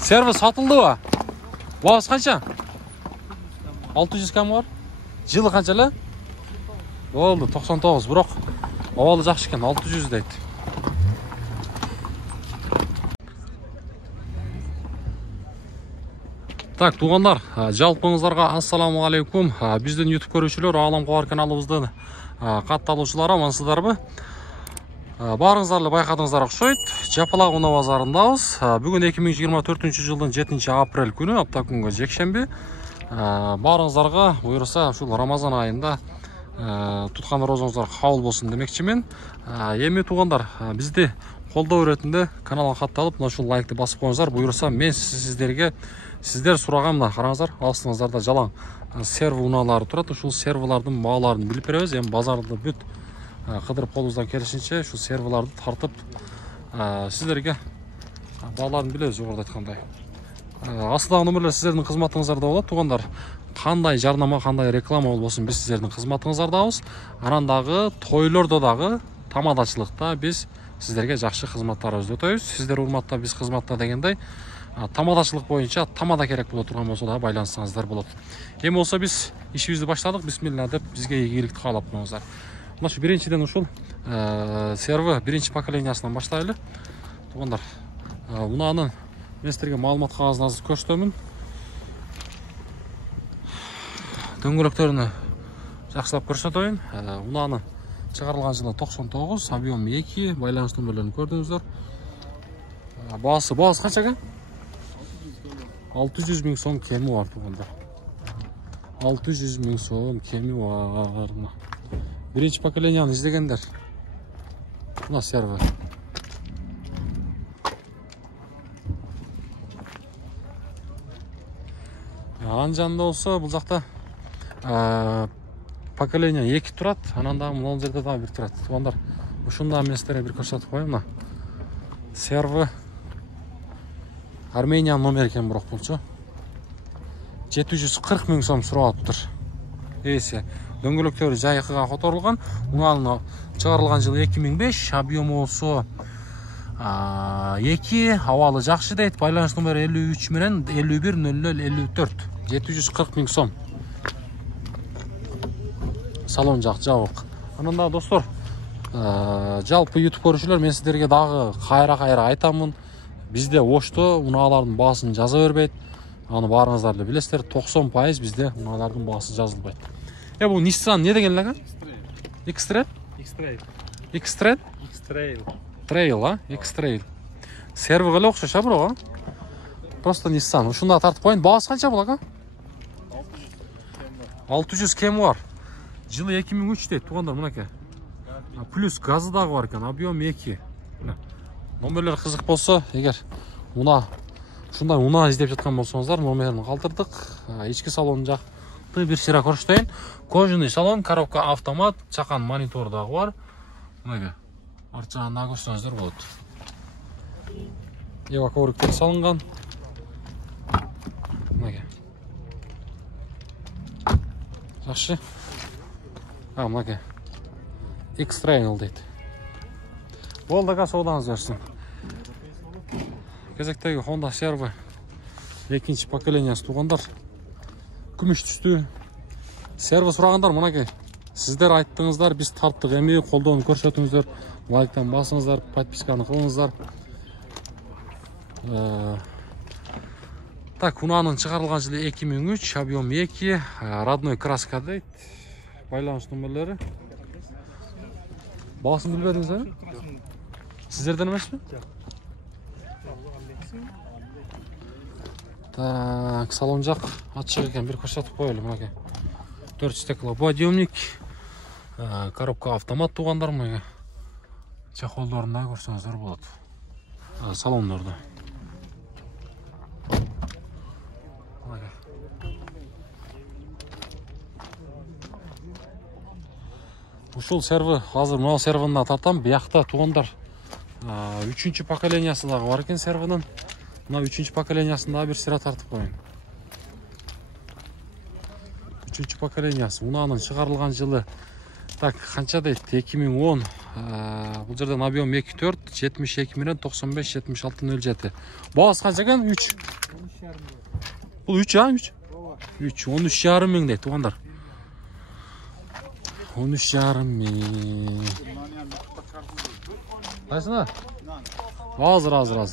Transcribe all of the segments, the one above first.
Servis satıldı mı? Bağız kaça? 600 km var. Жылы қаншалы? Болды, 99. Бірақ авалы жақсы екен, 600 дейді. Так, туғандар, жалпыңыздарға ассаламу алейкум. Біздің YouTube көрушілер, Ағалам Қуар каналымыздың қатталушылары, амансыздар бі? Барыңыздарлы байқадыңыздар ұқсайды. Жапалақ Уна базарындамыз. Бүгін 2024 жылдың 7 апрель күні, апта күнгі жексенбі. Барыңыздарға бұйырса ушул Рамазан айында тұтқан розаңыздар қабыл болсын демекшімен. Еме туғандар, бізде қолдау ретінде каналға хатталып, мына ушул лайкты басып қойыңыздар. Бұйырса мен сіздер сұраған мына қараңыздар, астыңыздарда жалаң серві уналары тұрады. Ушул сервілардың бағаларын біліп береміз. Эми базарды бүт қыдырып қолыңыздан келишинче ушул сервіларды тартып сіздерге бағаларын білеміз, жоғарыда айтқандай. Астыдағы нөмірлер сіздердің қызматыңыздарда болады. Туғандар, қандай жарнама, қандай реклама болсын, біз сіздердің қызматыңыздардамыз. Арандағы тойлордодағы тамадачылықта біз сіздерге жақсы қызматтар өтөйбүз. Сіздер урматта біз қызматта дегендей тамадачылық бойынша тамада керек боло турган болсо да байланышсаңыздар болот. Эми болсо біз ишибизди баштадык. Бисмилла деп бизге ийгиликти каалап коюңуздар. Мына биринчиден ушул серви биринчи поколениясынан баштайлы. Туғандар, унанын мен сіздерге маалымат кагазын азыр көрсөтөмүн. Дөңгөлөктөрүнү жакшылап көрсөтөйүн. Унанын чыгарылган жылы 99, объем 2, байланыш нөмүрлөрүн көрдүңүздөр. Баасы канча экен? 600 000 сом кеми бар туғандар. 600 000 сом кеми бар. Биринчи поколенияны издегендер. Мына серви. Анжанда болса, бұл жақта поколения 2 тұрат, анандағы мына жерде да 1 тұрат. Туғандар, ушунда мен сіздерге бір көрсөтүп коеюн. Серви Армения номер екен, бирок болчу 740 000 сом сурап тур. Эсе дөңгөлөктөрү жайкыга которулган. Унааны чыгарылган жылы 2005, объему болсо 2, авалы жакшы дейт. Байланыш номери 53 менен 51 00 54. 740 000 сом. Салон жак жабык. Анан да достор, жалпы YouTube көрүүчүлөр, мен сиздерге дагы кайра айтамын. Bizde Oş'ta unaların bağısını жаза бербейт. Аны барыңыздар эле билесиздер, 90% bizde unaların bağısı жазылбайт. Bu Nissan ne деген эле? X-Trail? X-Trail? Trail, а? X-Trail. Серви эле окшош, а бирок, Просто Nissan. Ушунда тартып коюн. Баасы канча болот, 600 кеми бар. Жылы 2003 дейт, тугандар, мынакей. Плюс газы дагы бар экен, объем 2. Номерлер қызық болса, егер шундай уна издеп жатқан болсаңыздар, номерін калтырдык. Ички салон жақты бир сыйра көрсөтөйүн. Кожаный салон, коробка автомат, чакан монитор дагы бар. Мынага арт жагында көрсөңүздөр болот. Ева ковриктер салынган. Мынага. Жакшы. Мынага. X-Trail дейт. Болдага соодаңыз берсин. Кезектеги Honda Servi экинчи поколениясы туғандар. Күмүш түстү. Серви сурагандар, мынакей. Сиздер айттыңыздар, биз тарттык. Эми колдоону көрсөтүңүздөр, лайктан басыңыздар, подписканы кылыңыздар. Так, унанын чыгарылган жылы 2003, объем 2, родной краска дейт. Байланыш нөмерлери. Баасын билбедиңиз, Сіздерден емеспі? Так, салон жақ ачык екен, бір көрсөтүп коелу, мынакей. 4 стеклоподъемник, коробка автомат туғандар, мынакей. Чехолдорунда көрсөңүздөр болот. Салондордо. Ушул серви, азыр мына сервиnden тартам, биякта туғандар. 3-чү поколениясы дагы бар экен сервинин. Мына 3-чү поколениясында бир сыйра тартып коюн. 3-чү поколениясы. Унанын чыгарылган жылы так канча дейт? 2010, Бұл жерден объем 2.4, 72 менен 95, 76, 07. Бағасы қанша екен? 3. Бұл 3 а? 3. 13,5 мың дейді туғандар. 13,5 мың. Қайсына? Азыр.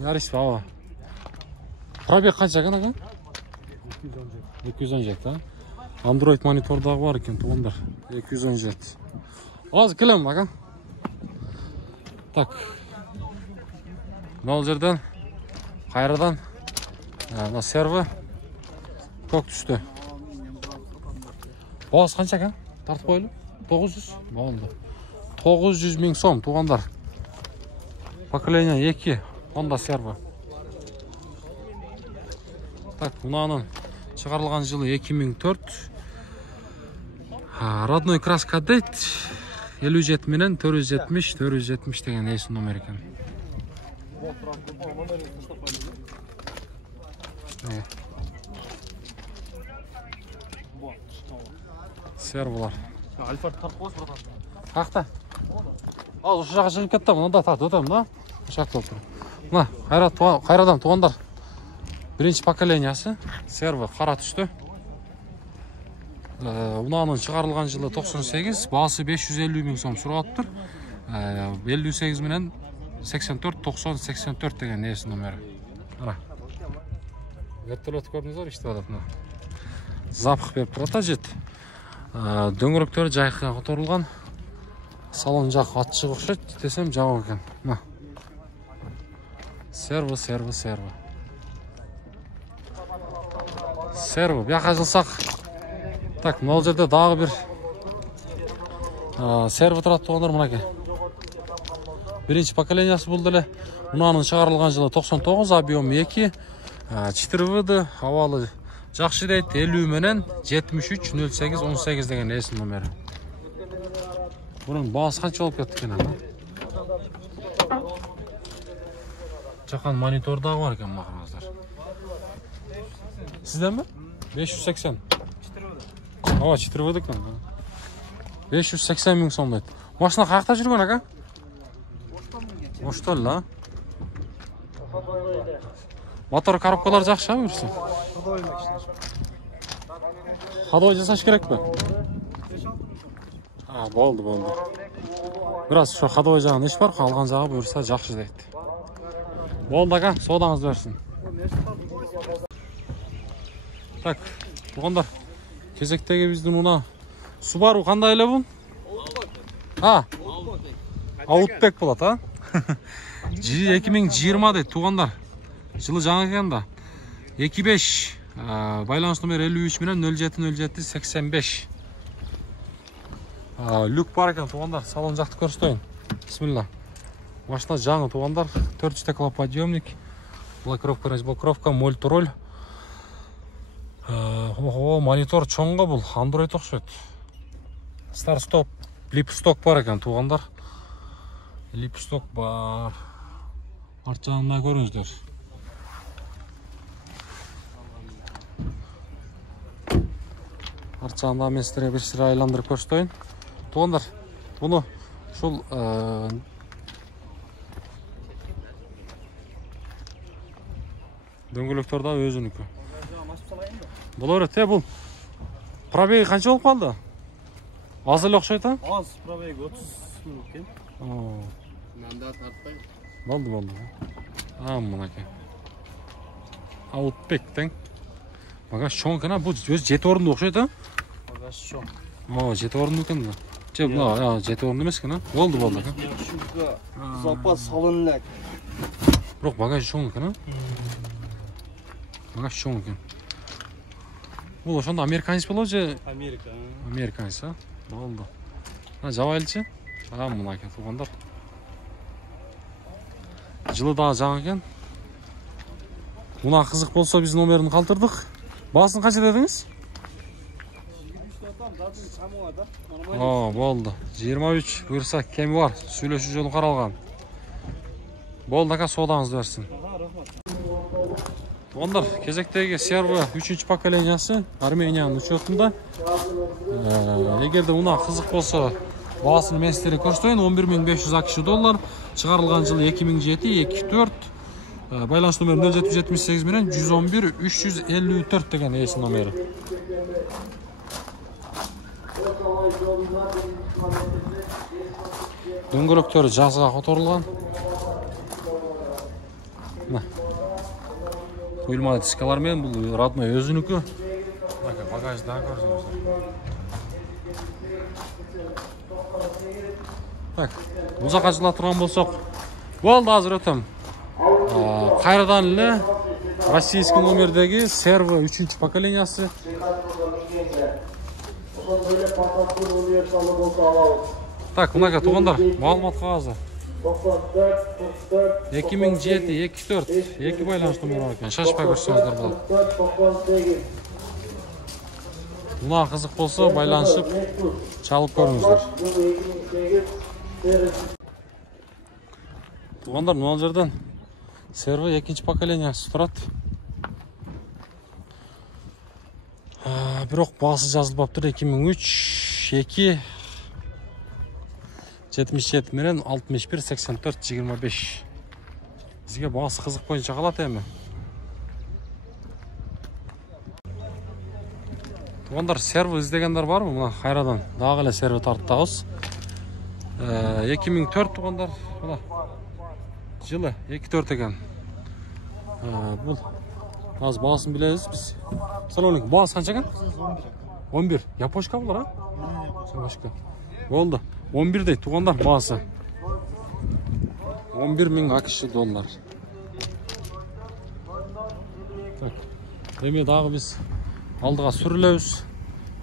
Ярис баба. Пробег қанша екен аға? 217, а? Android монитордағы бар екен туғандар. 217. Аз келем аға. Так. Мынау жерден қайрадан серві көк түсті. Бағасы қанша екен? Тартып қойылы? 900. Болды. 900 мың сом туғандар. Поколение 2. Honda серві. Так, мынаның шығарылған жылы 2004. Родной краска дейді. 57 менен 470 деген есі номер екен. Серволар. Қақта? Ал, ұшы жаққа шығып кетті, мұнда тартып өтем, да? Ұшақты болып тұр. Мына, қайрадан туғандар. Бірінші поколениясы. Серві қара түсті. Мұнаның шығарылған жылы 98, бағасы 550 мың сом сұрап тұр. 58 менен 84, 90, 84 деген есі номері. Ара. Вертолет көрдіңіздер, ішті адатына. Запах беріп тұрата жет. Дөңгөректері жайыққа құтырылған. Салон жақ атшы ұқшет, десем жауы екен. Серві. Серві, бияқа жылсақ. Так, мынау жерде дағы бір серві тұрады туғандар мұнаке. Бірінші поколениясы бұл ділі. Мұнаның шығарылған жылы 99, объем 2, 4 виді, авалы жақшы дейді, 50 менен 73, 08, 18 деген есі номері. Бұның бағасы қанша болып кетті екен? Жақан монитордағы бар екен мақырыңыздар. Сізден бі? 580. Ава, 4 виді екен. 580 мың сом дейді. Машина қақта жүрген аға? Оштал, а? Мотор коробкалар жақшы ма жүрсің? Ходовой жасаш керек пе? Болды. Біраз ходовой жағын еш бар, қалған жағы бұйырса жақшы дейді. Болды аға, содаңыз берсін. Так, бұғандар, кезектегі біздің мұна Subaru қандай әлі бұл? Outback болады, а? 2020 дейді, туғандар. Жылы жаңа екен да. 25, байланыс номер 53 менен 07 85. Люк бар екен, туғандар. Салон жақты көрістойын. Бисмилла. Машина жаңы, туғандар. 4 стеклоподъемник. Блокировка, мультироль. Монитор чоңға бұл. Android оқшайды. Старт-стоп, лип-сток бар екен, туғандар. Лип-сток бар. Арт жағына көріңіздер. Арт жағында мен сіздерге бір сірі айландырып көрістойын. Туғандар, бұны шул дөңгелекторда өзінікі. Бұл өрет, бұл пробеги қанша болып қалды? Az ele оқшайды? Az, пробеги 30 мың екен. Мында тартпай. Болды. Мұнаке. Outback тең. Багаж чоң екен, бұл өзі 7 орынды оқшайды? Багаж чоң. 7 орынды екен да. 7 орынды емес екен, болды. Шуға запас салынлак. Бірақ багаж чоң екен, Багаж чоң екен. Бұл ошонда американец болу же? Американец, а? Болды. Жабайлычы? Мұнаке туғандар. Жылы дағы жаңа екен. Мұна қызық болса біз номерін қалтырдық. Басын қанша дедіңіз? Болды. 23 бұйырса кемі бар. Сөйлешу жолы қаралған. Болды ақа, содаңыз берсін. Туғандар, кезектегі серві 3-ші поколениясы Арменияның учетында. Егерде мұна қызық болса, Бағасын мен сіздерге көрсетейін. 11.500 ақш доллар. Шығарылған жылы 2007-24. Байланыс номері 0778 менен 111 354 деген есі номері. Дөңгелектері жазға қотырылған. Қойылма дискалармен бұл родной өзінікі. Багажда көрсеңіздер. Так, бұл жаққа жылатырған болсақ, болды азыр өтім. Қайрадан ілі российский номердегі серво 3-ші поколениясы. Так, мұнаға туғандар, мағлұмат қағазы. 2007-24, 2 байланыс номері бар екен, шашпай көрсеңіздер болады. Мұна қызық болса, байланышып, чалып көріңіздер. Туғандар, мұнал жерден серво 2-ші поколениясы тұрады. Бірақ бағасы жазылып аптыр 2003, 2, 77 менен 61, 84, 25. Бізге бағасы қызық бойынша қалады әмі. Туғандар, серво іздегендер бар мұна қайрадан. Дағылы серво тартты ауыз. 2004 туғандар. Жылы 24 екен. Бұл аз бағасын білеміз біз. Салонник, бағасы қанша екен? 11. Япошка бұлар, Япошка. Болды. 11 дейді туғандар бағасы. 11.000 ақш доллар. Деме дағы біз алдыға сүрілеуіз.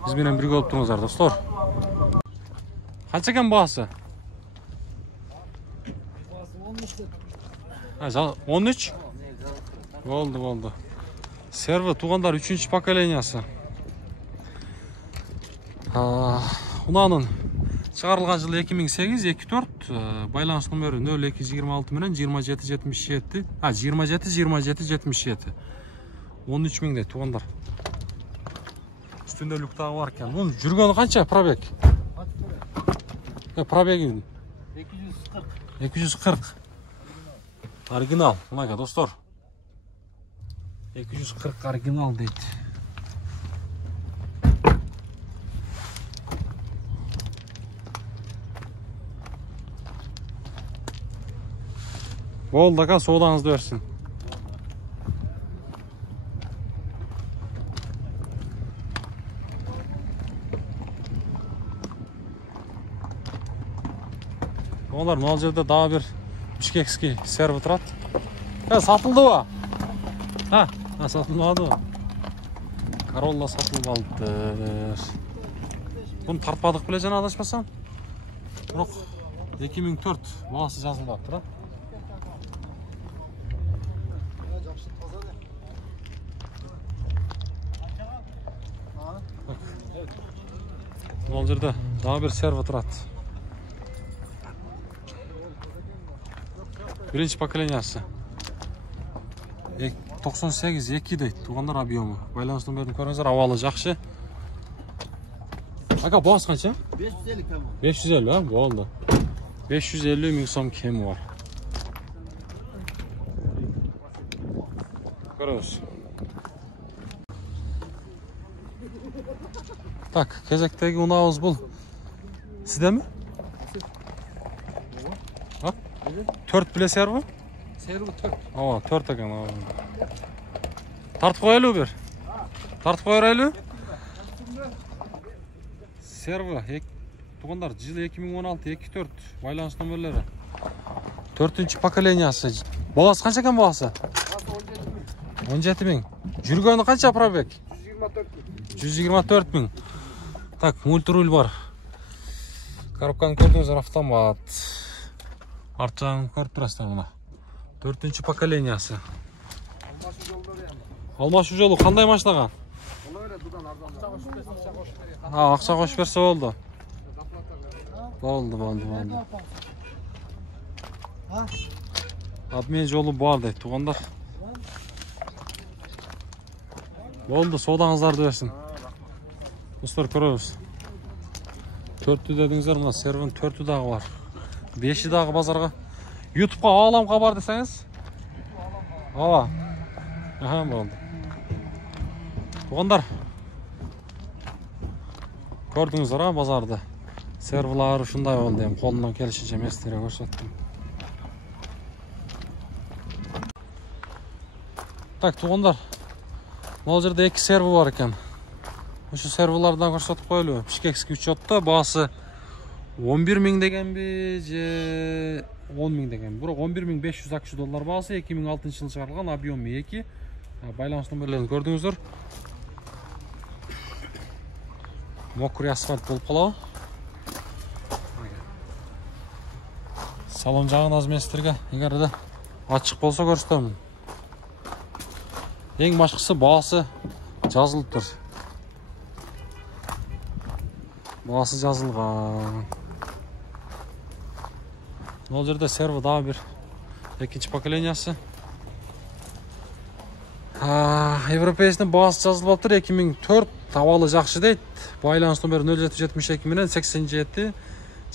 Бізменен бірге олып тұрыңыздар, достар. Қанша екен бағасы? 13? Болды. Серво туғандар 3-ші поколениясы. Ұнанын шығарылған жылы 2008-24, байланыс номері 0226 менен 2777, 27-27-77. 13.000 де туғандар. Үстінде люктағы бар екен. Бұның жүргені қанша пробег? Пробегін? 240. Оригинал, мұнаға достар. 240 оригинал дейді. Болды ака, содаңызды өрсін. Олар мынау жерде дағы бір бішкекский серво тұрады. Сатылды ба? Сатылмады ба? Королла сатылып алды. Бұны тартпадық біле жана адашпасам. Бірақ 2004 бағасы жазылып тұр. Бұл жерде дағы бір серво тұрады. Birinci поколениясы. 98-2 дейді, туғандар объемы. Байланыс номерін көріңіздер, авалы жақшы. Ака, бағасы қанша? 550 кем. 550, болды. 550 мың сом кемі бар. Көріңіз. Так, кезектегі ұнауыз бұл. Сізде ме? 4 біле серво? Серво 4. 4 екен. Тартып қойылу бір? Тартып қойырайлы? Серво, туғандар, жылы 2016-24 байланыс номерлері. 4-ші поколениясы. Бағасы қанша екен бағасы? 17.000. Жүргені қанша пробег? 124 мың. Так, мультируль бар. Коробканы көрдіңіздер, автомат. Арт жағын көріп тұрасыздар мұна. 4-ші поколениясы. Алмашу жолы қандай машинаға? Ақша қошып берсе болды. Болды. Обмен жолы бар дейді, туғандар. Болды, содаңыздарды берсін. Достар, көріңіз. 4'tü dedіңіздер, мына сервінің 4'тü дағы бар. 5'i дағы базарға. YouTube'ға Ағалам Хабар десеңіз? Ала. Аха, болды. Туғандар. Көрдіңіздер ма базарды? Сервілары шындай болды, дем қолымнан келішінше местере көрсеттім. Так, туғандар. Бұл жерде 2 серві бар екен. Осы сервілардан көрсетіп қойлы. Бішкекский учетта басы 11.000 деген бе, же 10.000 деген. Бірақ 11.500 ақш доллар басы 2006 жыл шығарылған, объемы 2. Байланыс номерлерін көрдіңіздер. Мокрый асфальт болып қалау. Салон жағын аз местерге егерді ашық болса көрсетемін. Ең машқысы басы жазылып тұр. Басы жазылған. Ол жерде серві дағы бір екінші поколениясы. Европейсінің басы жазылып тұр. 2004 тавалы жақшы дейді. Байланыс номері 0772 менен 87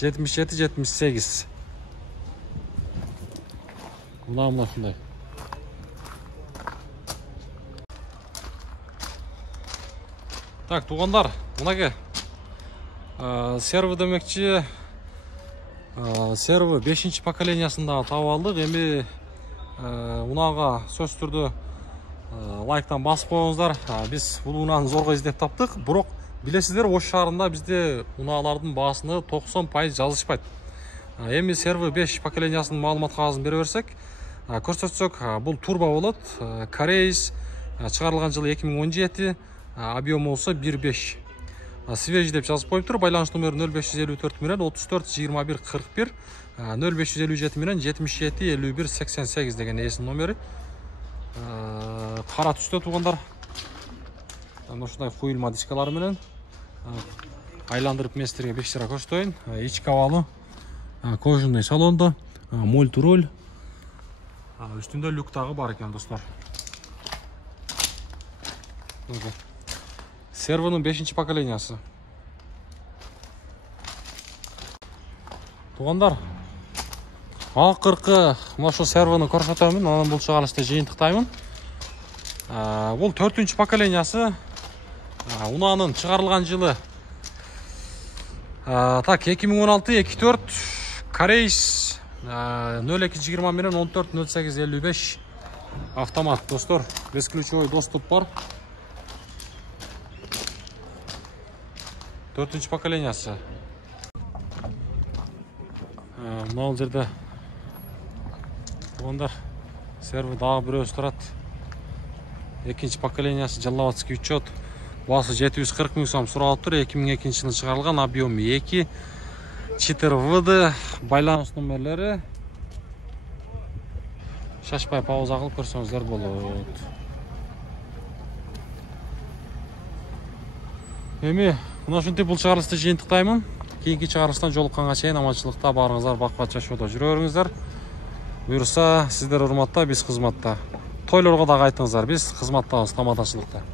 77 78. Мұна шындай. Так, туғандар, мұнаге серві демекші, серві 5-ші поколениясында тауып алдық. Емі ұнаға сөз түрді лайктан басып қойыңыздар. Біз бұл ұнаны зорға іздеп таптық. Бұрық білесіздер, осы шарында бізде ұналардың басыны 90% жазылышпайды. Емі серві 5 поколениясының малымат қағазын бере берсек, көрсетсек, бұл турбо болады. Корейс шығарылған жылы 2017, объемы болса 1.5. Свежий деп жазып қойып тұр. Байланыс номері 0554 менен 34 21 41, 0557 менен 77 51 88 деген есім номері. Қара түсті туғандар. Осындай қойылма дискалары менен айландырып местерге бекшіра көрсетейін. Ички авалы, кожаный салонда, мультироль. Үстінде люктағы бар екен, достар. Сервінің 5-ші поколениясы. Туғандар, ақырқы мұшу сервінің көрсетемін, оның бұл шығарысты жиынтықтаймын. Бұл 4-ші поколениясы. Ұнаның шығарылған жылы 2016-24 Корейс 0220 менен 14 08 55 автомат, достар. Бесключевой доступ бар. 4-ші поколениясы. Мынау жерде туғандар серві дағы бір өз тұрады. 2-ші поколениясы Жаллаватский учет. Басы 740 мың сом сұралып тұр. 2002 жылы шығарылған, объем 2. 4 ВД, байланыс номерлері. Шашпай пауза қылып көрсеңіздер болады. Еме, мұна шынты бұл шығарылысты жиынтықтаймын. Кейінгі шығарылыстан жолыққанға шейін аманшылықта барыңыздар, бақпат жашуда жүреріңіздер. Бұйырса, сіздер ұрматта, біз қызматта. Тойларға да қайтыңыздар, біз қызматтамыз, тамадашылықта.